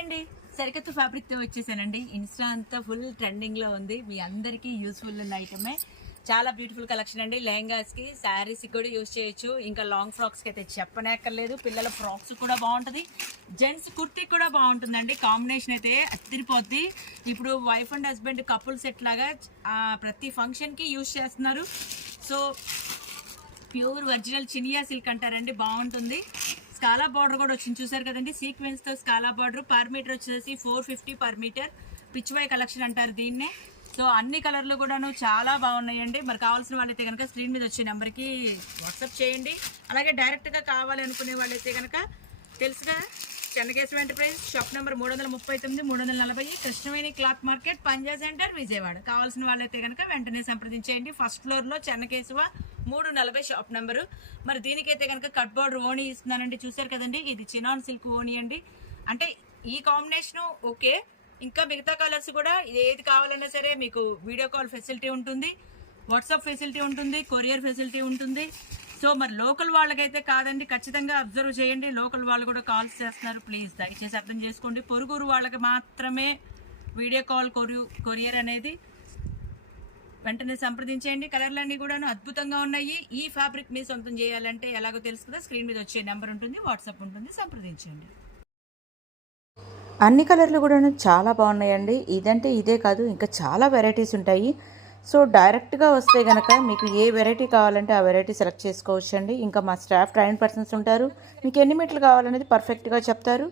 అండి, సరికొత్త ఫ్యాబ్రిక్తో వచ్చేసానండి. ఇన్స్టా అంతా ఫుల్ ట్రెండింగ్లో ఉంది. మీ అందరికీ యూస్ఫుల్ ఉన్న ఐటమే. చాలా బ్యూటిఫుల్ కలెక్షన్ అండి. లెహంగాస్కి, శారీస్కి కూడా యూజ్ చేయొచ్చు. ఇంకా లాంగ్ ఫ్రాక్స్కి అయితే చెప్పనక్కర్లేదు. పిల్లల ఫ్రాక్స్ కూడా బాగుంటుంది. జెంట్స్ కుర్తీ కూడా బాగుంటుందండి. కాంబినేషన్ అయితే అదిరిపోద్ది. ఇప్పుడు wife and husband couple set లాగా ప్రతి ఫంక్షన్కి యూజ్ చేస్తున్నారు. So pure original Chiniya silk అంటారండి, బాగుంటుంది. స్కాలా బార్డర్ కూడా వచ్చింది, చూసారు కదండి. సీక్వెన్స్తో స్కాలా బార్డర్. పర్ మీటర్ వచ్చేసి 450 పర్ మీటర్. పిచ్వై కలెక్షన్ అంటారు దీన్నే. సో అన్ని కలర్లు కూడాను చాలా బాగున్నాయండి. మరి కావాల్సిన వాళ్ళైతే కనుక స్క్రీన్ మీద వచ్చే నెంబర్కి వాట్సాప్ చేయండి. అలాగే డైరెక్ట్గా కావాలి అనుకునే వాళ్ళైతే కనుక తెలుసుగా, Chennakesava enterprise, shop number 339, 340, Krishnaveni cloth market, Panja center, Vijayawada. కావాల్సిన వాళ్ళైతే కనుక వెంటనే సంప్రదించేయండి. ఫస్ట్ ఫ్లోర్లో చెన్నకేశవ 340 షాప్ నెంబరు. మరి దీనికైతే కనుక కట్ బోర్డర్ ఓణీ ఇస్తున్నానండి, చూసారు కదండి. ఇది చినాన్ సిల్క్ ఓణీ అండి. అంటే ఈ కాంబినేషను ఓకే, ఇంకా మిగతా కలర్స్ కూడా ఏది కావాలన్నా సరే మీకు వీడియో కాల్ ఫెసిలిటీ ఉంటుంది, వాట్సాప్ ఫెసిలిటీ ఉంటుంది, కొరియర్ ఫెసిలిటీ ఉంటుంది. సో మరి లోకల్ వాళ్ళకైతే కాదండి, ఖచ్చితంగా అబ్జర్వ్ చేయండి. లోకల్ వాళ్ళు కూడా కాల్స్ చేస్తున్నారు, ప్లీజ్ దయచేసి అర్థం చేసుకోండి. పొరుగురు వాళ్ళకి మాత్రమే వీడియో కాల్, కొరియర్ అనేది. వెంటనే సంప్రదించేయండి. కలర్లన్నీ కూడా అద్భుతంగా ఉన్నాయి. ఈ ఫ్యాబ్రిక్ మీ సొంతం చేయాలంటే ఎలాగో తెలుసు కదా, స్క్రీన్ మీద వచ్చే నెంబర్ ఉంటుంది, వాట్సాప్ ఉంటుంది, సంప్రదించండి. అన్ని కలర్లు కూడా చాలా బాగున్నాయండి. ఇదంటే ఇదే కాదు, ఇంకా చాలా వెరైటీస్ ఉంటాయి. సో డైరెక్ట్గా వస్తే కనుక మీకు ఏ వెరైటీ కావాలంటే ఆ వెరైటీ సెలెక్ట్ చేసుకోవచ్చు అండి. ఇంకా మా స్టాఫ్ ట్రైన్ పర్సన్స్ ఉంటారు, మీకు ఎన్ని మీటర్లు కావాలనేది పర్ఫెక్ట్గా చెప్తారు.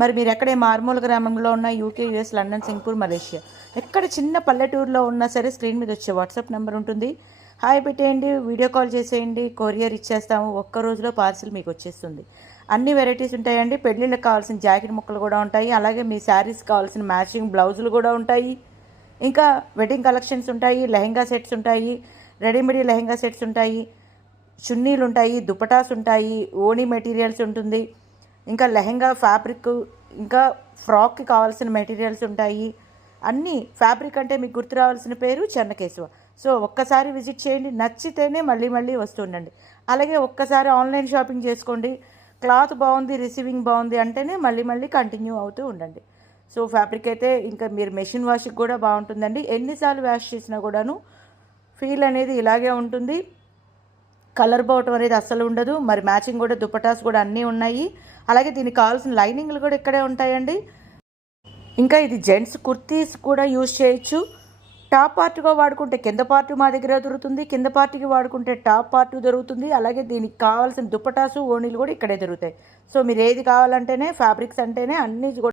మరి మీరు ఎక్కడే మారుమూల గ్రామంలో ఉన్న UK, US, London, Singapore, Malaysia, ఎక్కడ చిన్న పల్లెటూరులో ఉన్నా సరే స్క్రీన్ మీద వచ్చే వాట్సాప్ నెంబర్ ఉంటుంది. హాయ్ పెట్టేయండి, వీడియో కాల్ చేసేయండి, కొరియర్ ఇచ్చేస్తాము. ఒక్క రోజులో పార్సిల్ మీకు వచ్చేస్తుంది. అన్ని వెరైటీస్ ఉంటాయండి. పెళ్ళిళ్ళకి కావాల్సిన జాకెట్ ముక్కలు కూడా ఉంటాయి. అలాగే మీ శారీస్ కావాల్సిన మ్యాచింగ్ బ్లౌజులు కూడా ఉంటాయి. ఇంకా వెడ్డింగ్ కలెక్షన్స్ ఉంటాయి, లెహంగా సెట్స్ ఉంటాయి, రెడీమేడ్ లెహంగా సెట్స్ ఉంటాయి, చున్నీలు ఉంటాయి, దుపటాస్ ఉంటాయి, ఓణీ మెటీరియల్స్ ఉంటుంది, ఇంకా లెహంగా ఫ్యాబ్రిక్, ఇంకా ఫ్రాక్కి కావాల్సిన మెటీరియల్స్ ఉంటాయి. అన్నీ ఫ్యాబ్రిక్ అంటే మీకు గుర్తు రావాల్సిన పేరు చెన్నకేశవ. సో ఒక్కసారి విజిట్ చేయండి, నచ్చితేనే మళ్ళీ మళ్ళీ వస్తుండండి. అలాగే ఒక్కసారి ఆన్లైన్ షాపింగ్ చేసుకోండి. క్లాత్ బాగుంది, రిసీవింగ్ బాగుంది అంటేనే మళ్ళీ మళ్ళీ కంటిన్యూ అవుతూ ఉండండి. సో ఫ్యాబ్రిక్ అయితే ఇంకా మీరు మెషిన్ వాష్కి కూడా బాగుంటుందండి. ఎన్నిసార్లు వాష్ చేసినా కూడాను ఫీల్ అనేది ఇలాగే ఉంటుంది. కలర్ పోవటం అనేది అస్సలు ఉండదు. మరి మ్యాచింగ్ కూడా దుపటాస్ కూడా అన్నీ ఉన్నాయి. అలాగే దీనికి కావాల్సిన లైనింగ్లు కూడా ఇక్కడే ఉంటాయండి. ఇంకా ఇది జెంట్స్ కుర్తీస్ కూడా యూజ్ చేయొచ్చు. టాప్ పార్ట్గా వాడుకుంటే కింద పార్ట్ మా దగ్గర దొరుకుతుంది, కింద పార్ట్కి వాడుకుంటే టాప్ పార్ట్ దొరుకుతుంది. అలాగే దీనికి కావాల్సిన దుపటాసు, ఓణీలు కూడా ఇక్కడే దొరుకుతాయి. సో మీరు ఏది కావాలంటేనే, ఫ్యాబ్రిక్స్ అంటేనే అన్నీ